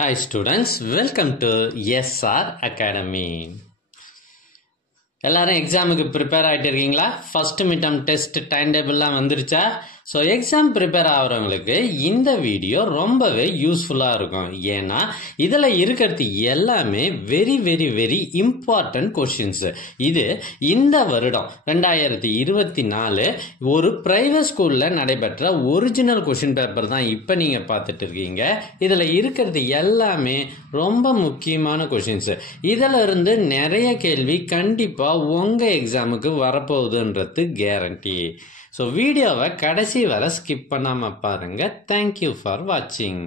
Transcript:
Hi students, welcome to SR Academy. எல்லாரும் எக்ஸாமுக்கு prepare ஆகிட்டு இருக்கீங்களா? ஃபர்ஸ்ட் மிட்டம் டெஸ்ட் டைம் டேபிள்லாம் வந்துருச்சா? ஸோ எக்ஸாம் ப்ரிப்பேர் ஆகிறவங்களுக்கு இந்த வீடியோ ரொம்பவே யூஸ்ஃபுல்லாக இருக்கும். ஏன்னா இதில் இருக்கிறது எல்லாமே very very very important questions. இது இந்த வருடம் 2024 ஒரு ப்ரைவேட் ஸ்கூலில் நடைபெற்ற ஒரிஜினல் கொஷின் பேப்பர் தான் இப்போ நீங்கள் பார்த்துட்டு இருக்கீங்க. இதில் இருக்கிறது எல்லாமே ரொம்ப முக்கியமான கொஷின்ஸ். இதில் இருந்து நிறைய கேள்வி கண்டிப்பாக உங்கள் எக்ஸாமுக்கு வரப்போகுதுன்றது கேரண்டி. ஸோ வீடியோவை கடைசி வரை ஸ்கிப் பண்ணாமல் பாருங்கள். தேங்க்யூ ஃபார் வாட்சிங்.